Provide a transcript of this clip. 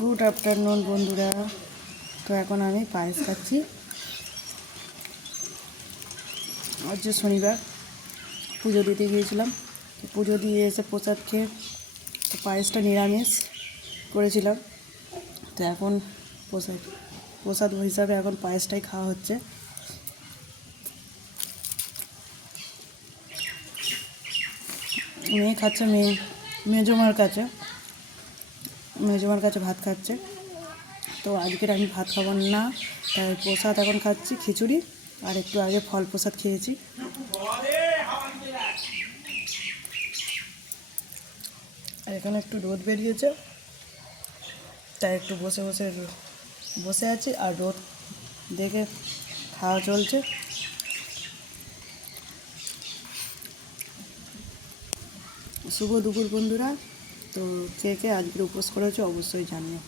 Good afternoon বন্ধুরা। তো এখন আমি পায়েস খাচ্ছি। আজ যে শনিবার পুজো দিতে গিয়েছিলাম, পুজো দিয়ে এসে প্রসাদ খেয়ে তো পায়েসটা নিরামিষ করেছিলাম। তো এখন প্রসাদ হিসাবে এখন পায়েসটাই খাওয়া হচ্ছে। মেয়ে খাচ্ছে, মেজমার কাছে ভাত খাচ্ছে। তো আজকের আমি ভাত খাবো না, তাই প্রসাদ এখন খাচ্ছি, খিচুড়ি। আর একটু আগে ফল প্রসাদ খেয়েছি। আর এখানে একটু রোদ বেরিয়েছে, তাই একটু বসে আছি আর রোদ দেখে খাওয়া চলছে। শুভ দুপুর বন্ধুরা। তো কে কে আজকের উপোস করেছে অবশ্যই জানিও।